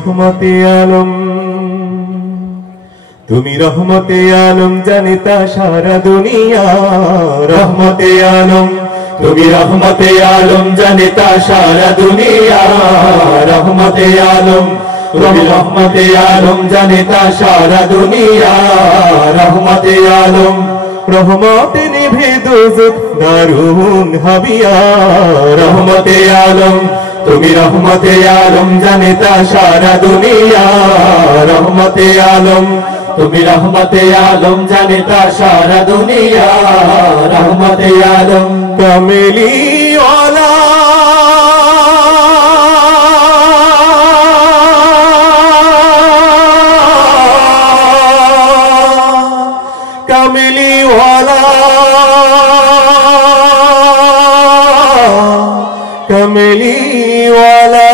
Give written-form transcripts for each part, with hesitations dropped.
রহমতে আলম, তুমি রহমতে আলম জানিতা সারা দুনিয়া। রহমতে আলম, তুমি রহমতে আলম জানিতা সারা দুনিয়া। রহমতে আলম, তুমি রহমতে আলম জানিতা সারা দুনিয়া। রহমতে আলম, রহমতে নিভে দোজখ দারুন হাবিয়া। রহমতে আলম, তুমি রহমতে আলম জানিতা সারা দুনিয়া। রহমতে আলম, তুমি রহমতে আলম জানিতা সারা দুনিয়া। রহমতে আলম, কামেলি ওয়ালা কামেলি ওয়ালা কামেলি ওয়ালা,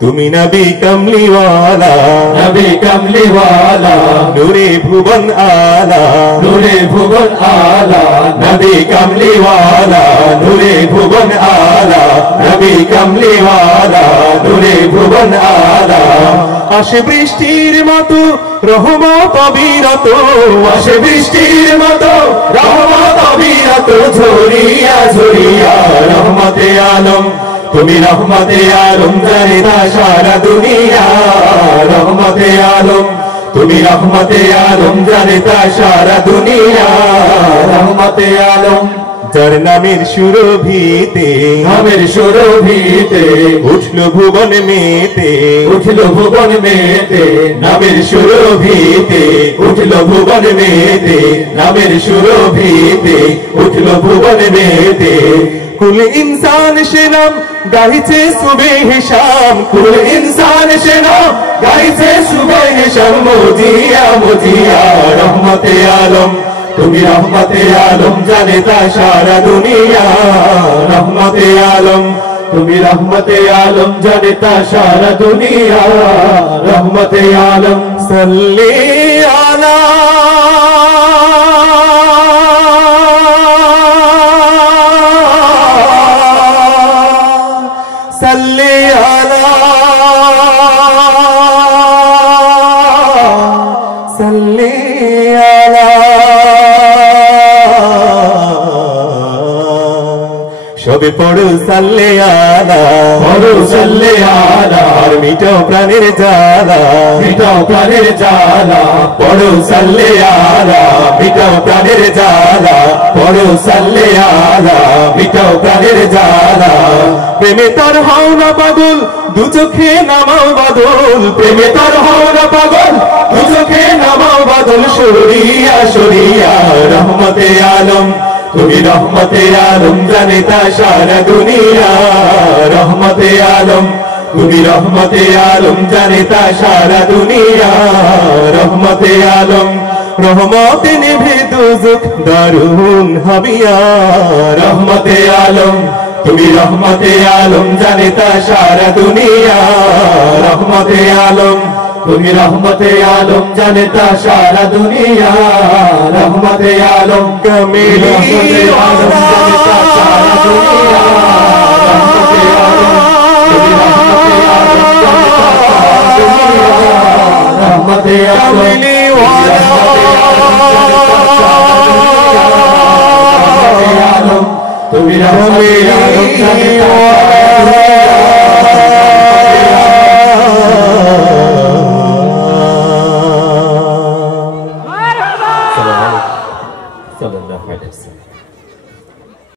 তুমি নবী কমলি ওয়ালা, নবী কমলি ওয়ালা, নূরে ভুবন আলা, নূরে ভুবন আলা, নবী কমলি ওয়ালা, নূরে ভুবন আলা, নবী কমলি ওয়ালা, নূরে ভুবন আলা। আসে বৃষ্টির মতো রহমত অবিরত, আসে বৃষ্টির মতো রহমত অবিরত, ঝরিয়া ঝরিয়া। রহমতে আলম, তুমি রহমতে আলম জানিতা সারা দুনিয়া। রহমতে আলম, তুমি রহমতে আলম জানিতা সারা দুনিয়া। রহমতে আলম, যার নামের সুরভিতে, নামের সুরভিতে উঠলো ভুবন মেতে, উঠলো ভুবন মেতে, নামের সুরভিতে উঠলো ভুবন মেতে, নামের সুরভিতে উঠলো ভুবন মেতে। কুল ইনসান সে নাম গাইছে সুবেহ শাম, কুল ইনসান সে নাম গাইছে সুবেহ শাম, মোজিয়া মোজিয়া। রহমতে আলম, তুমি রহমতে আলম জানিতা সারা দুনিয়া। রহমতে আলম, তুমি রহমতে আলম জানিতা সারা দুনিয়া। রহমতে আলম, সাল্লি আলা সাল্লি আলা সাল্লি আলা। সবে পড়ো সাল্লে আলা, পড়ো সাল্লে আলা, আর মিটাও প্রাণের জ্বালা, মিটাও প্রাণের জ্বালা। পড়ো সাল্লে আলা, মিটাও প্রাণের জ্বালা, পড়ো সাল্লে আলা, মিটাও প্রাণের জ্বালা। প্রেমে তার হও না পাগল, দু চোখে নামাও বাদল, প্রেমে তার হও না পাগল, দু চোখে নামাও বাদল, সরিয়া সরিয়া। রহমতে আলম, তুমি রহমতে আলম জানিতা সারা দুনিয়া। রহমতে আলম, তুমি রহমতে আলম জানিতা সারা দুনিয়া। রহমতে আলম, রহমতে নিভে দোজখ দারুন হাবিয়া। রহমতে আলম, তুমি রহমতে আলম জানিতা সারা দুনিয়া। রহমতে আলম, তুমি রহমতে আলম জানিতা সারা দুনিয়া। রহমতে আলম, কামেলি ওয়ালা, জানিতা সারা দুনিয়া। রহমতে আলম, তুমি রহমতে আলম জানিতা সারা দুনিয়া। রহমতে আলম, কামেলি ওয়ালা, তুমি রহমতে আলম জানিতা সারা দুনিয়া।